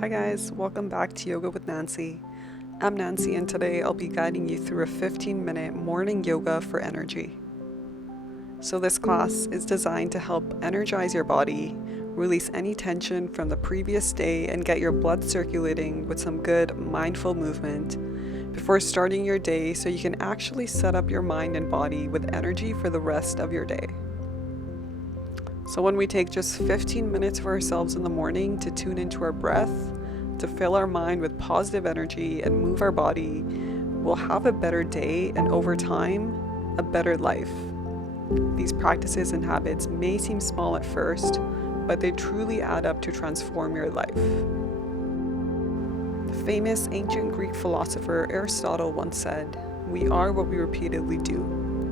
Hi guys, welcome back to Yoga with Nancy. I'm Nancy and today I'll be guiding you through a 15-minute morning yoga for energy. So this class is designed to help energize your body, release any tension from the previous day and get your blood circulating with some good mindful movement before starting your day so you can actually set up your mind and body with energy for the rest of your day. So when we take just 15 minutes for ourselves in the morning to tune into our breath, to fill our mind with positive energy and move our body, we'll have a better day and over time, a better life. These practices and habits may seem small at first, but they truly add up to transform your life. The famous ancient Greek philosopher Aristotle once said, "We are what we repeatedly do.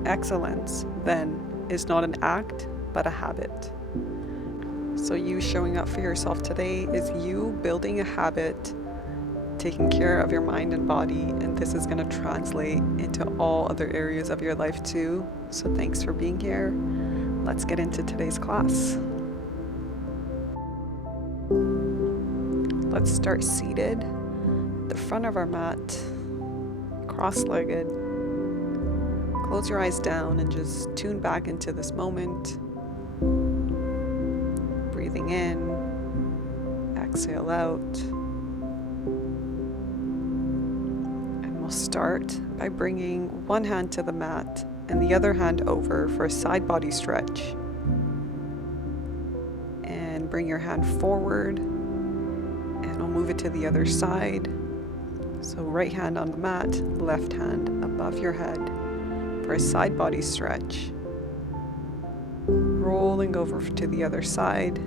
Excellence, then, is not an act, but a habit." So you showing up for yourself today is you building a habit, taking care of your mind and body, and this is going to translate into all other areas of your life too. So thanks for being here. Let's get into today's class. Let's start seated, the front of our mat, cross-legged. Close your eyes down and just tune back into this moment. Breathing in, exhale out. And we'll start by bringing one hand to the mat and the other hand over for a side body stretch. And bring your hand forward and we'll move it to the other side. So right hand on the mat, left hand above your head for a side body stretch. Rolling over to the other side.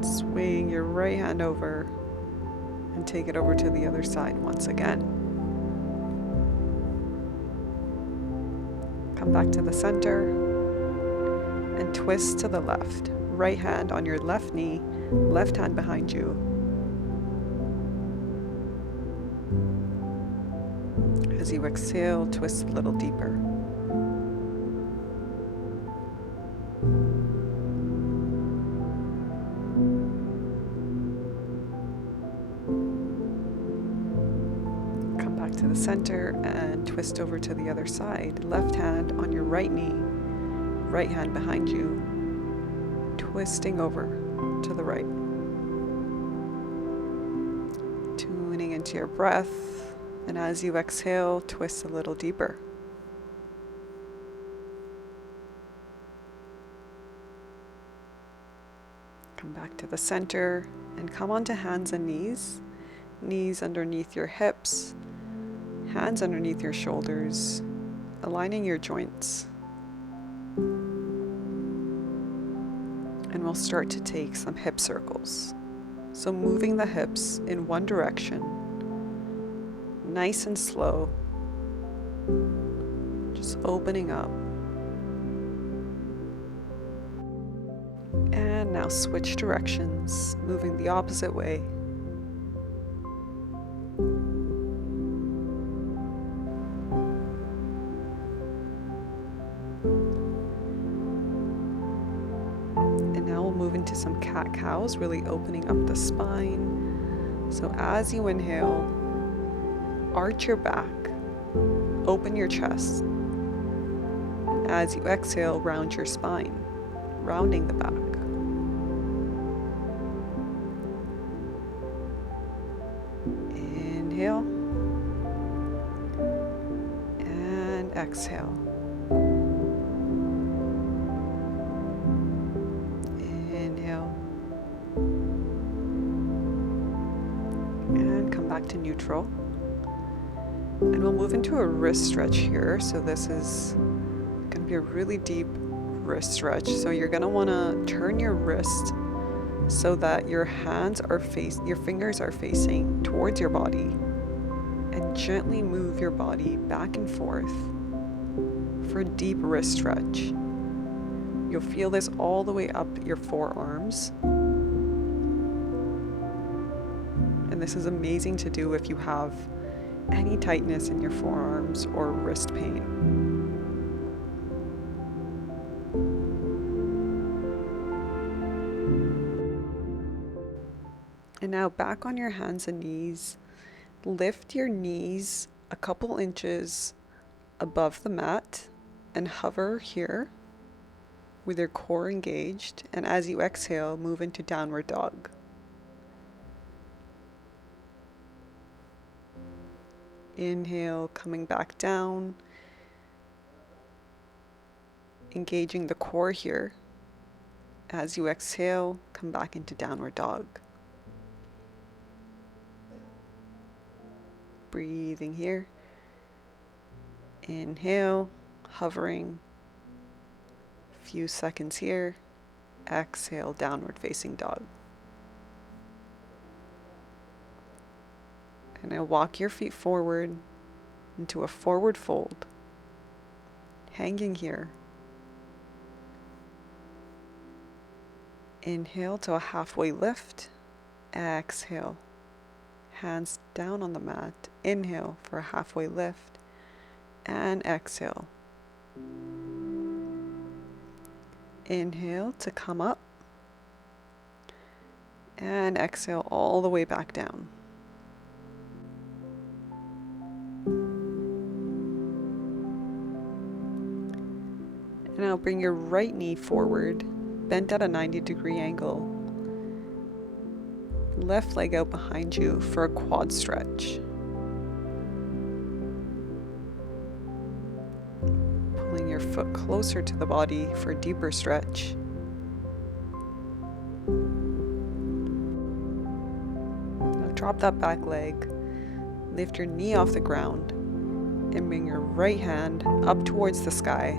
Swing your right hand over and take it over to the other side once again. Come back to the center and twist to the left. Right hand on your left knee, left hand behind you. As you exhale, twist a little deeper. Come back to the center and twist over to the other side. Left hand on your right knee, right hand behind you, twisting over to the right. Tuning into your breath. And as you exhale, twist a little deeper. Come back to the center and come onto hands and knees. Knees underneath your hips, hands underneath your shoulders, aligning your joints. And we'll start to take some hip circles. So moving the hips in one direction. Nice and slow, just opening up. And now switch directions, moving the opposite way. And now we'll move into some cat-cows, really opening up the spine. So as you inhale, arch your back, open your chest. As you exhale, round your spine, rounding the back. Inhale and exhale. Inhale and come back to neutral. And we'll move into a wrist stretch here. So this is going to be a really deep wrist stretch. So you're going to want to turn your wrist so that your fingers are facing towards your body, and gently move your body back and forth for a deep wrist stretch. You'll feel this all the way up your forearms. And this is amazing to do if you have any tightness in your forearms or wrist pain. And now back on your hands and knees. Lift your knees a couple inches above the mat and hover here with your core engaged. And as you exhale, move into downward dog. Inhale, coming back down, engaging the core here. As you exhale, come back into downward dog. Breathing here. Inhale, hovering. Few seconds here. Exhale, downward facing dog. And now walk your feet forward into a forward fold. Hanging here. Inhale to a halfway lift. Exhale. Hands down on the mat. Inhale for a halfway lift. And exhale. Inhale to come up. And exhale all the way back down. And now bring your right knee forward, bent at a 90-degree angle. Left leg out behind you for a quad stretch. Pulling your foot closer to the body for a deeper stretch. Now drop that back leg. Lift your knee off the ground and bring your right hand up towards the sky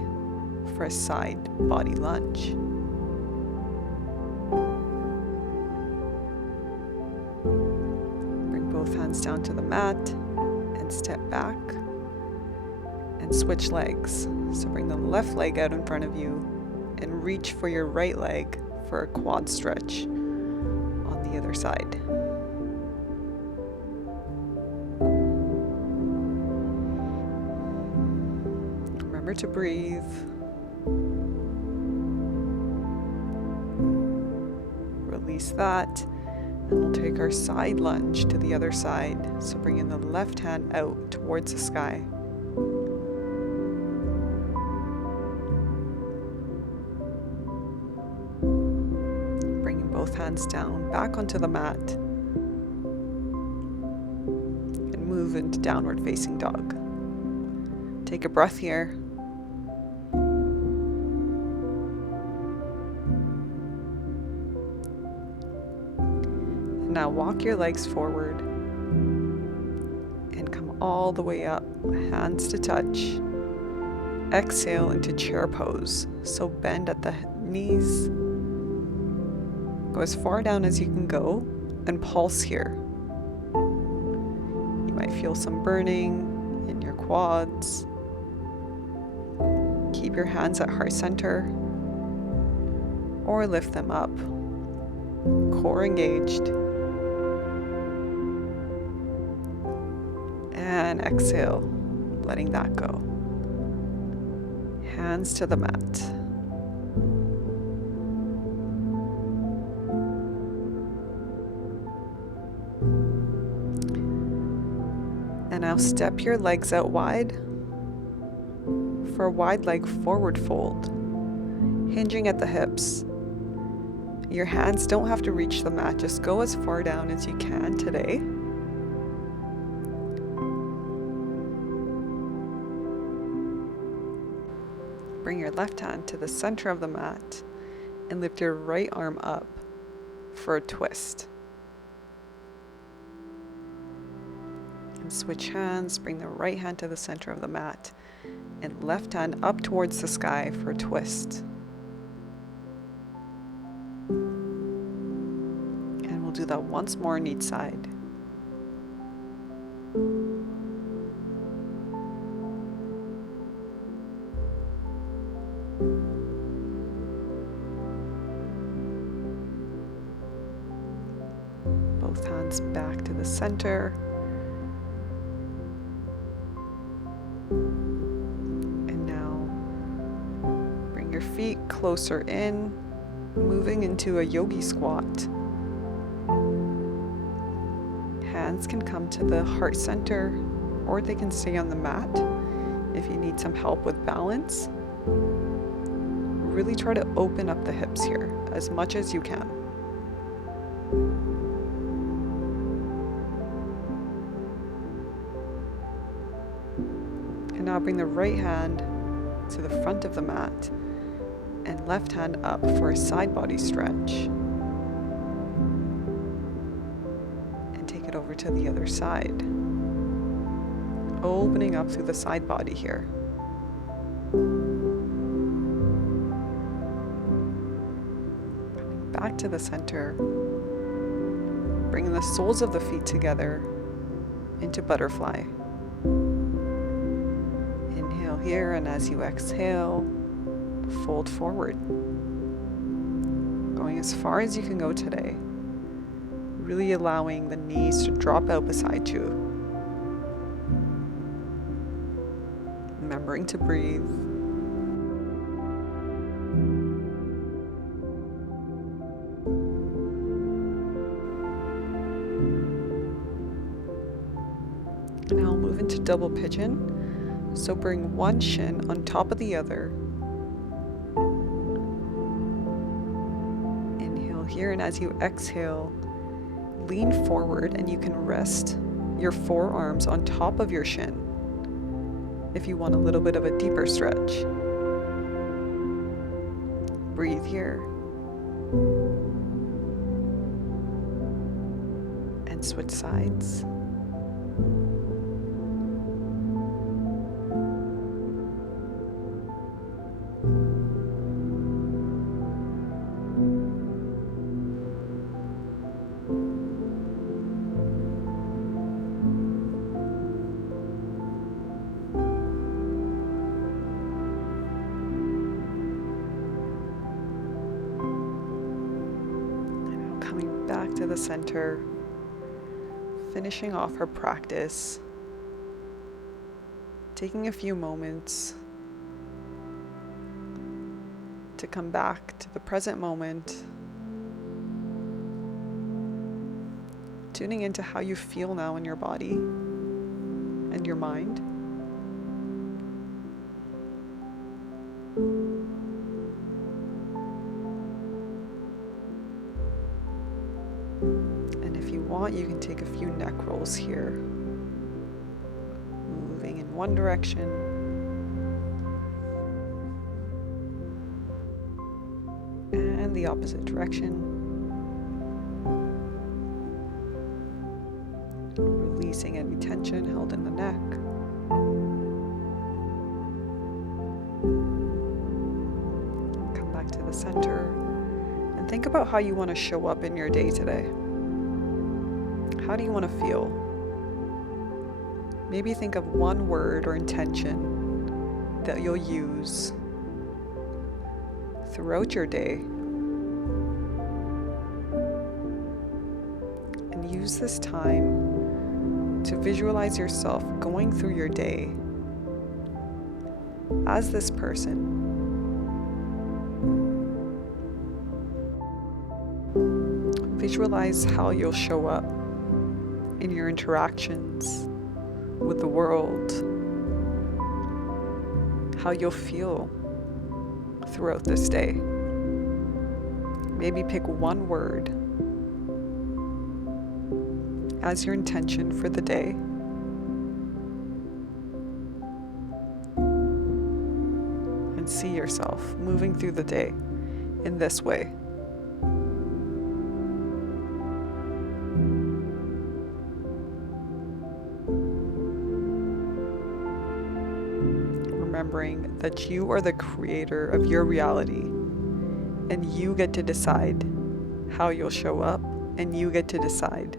for a side body lunge. Bring both hands down to the mat and step back and switch legs. So bring the left leg out in front of you and reach for your right leg for a quad stretch on the other side. Remember to breathe. Release that, and we'll take our side lunge to the other side. So bring in the left hand out towards the sky. Bringing both hands down, back onto the mat, and move into downward facing dog. Take a breath here. Now walk your legs forward and come all the way up, hands to touch. Exhale into chair pose. So bend at the knees. Go as far down as you can go and pulse here. You might feel some burning in your quads. Keep your hands at heart center or lift them up. Core engaged. And exhale, letting that go. Hands to the mat. And now step your legs out wide for a wide leg forward fold, hinging at the hips. Your hands don't have to reach the mat, just go as far down as you can today. Bring your left hand to the center of the mat and lift your right arm up for a twist. And switch hands, bring the right hand to the center of the mat and left hand up towards the sky for a twist. And we'll do that once more on each side. Both hands back to the center. And now bring your feet closer in, moving into a yogi squat. hands can come to the heart center, or they can stay on the mat if you need some help with balance. Really try to open up the hips here as much as you can. And now bring the right hand to the front of the mat and left hand up for a side body stretch. And take it over to the other side. Opening up through the side body here. Coming back to the center. Bringing the soles of the feet together into butterfly. Inhale here, and as you exhale, fold forward. Going as far as you can go today. Really allowing the knees to drop out beside you. Remembering to breathe. Now move into double pigeon. So bring one shin on top of the other. Inhale here, and as you exhale, lean forward, and you can rest your forearms on top of your shin if you want a little bit of a deeper stretch. Breathe here. And switch sides. Back to the center, finishing off our practice, taking a few moments to come back to the present moment, tuning into how you feel now in your body and your mind. You can take a few neck rolls here, moving in one direction and the opposite direction, releasing any tension held in the neck. Come back to the center and think about how you want to show up in your day today. How do you want to feel? Maybe think of one word or intention that you'll use throughout your day. And use this time to visualize yourself going through your day as this person. Visualize how you'll show up in your interactions with the world, how you'll feel throughout this day. Maybe pick one word as your intention for the day. And see yourself moving through the day in this way. Remembering that you are the creator of your reality, and you get to decide how you'll show up, and you get to decide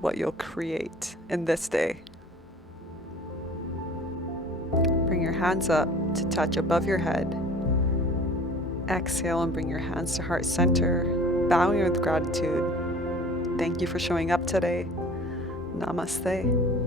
what you'll create in this day. Bring your hands up to touch above your head. Exhale and bring your hands to heart center, bowing with gratitude. Thank you for showing up today. Namaste.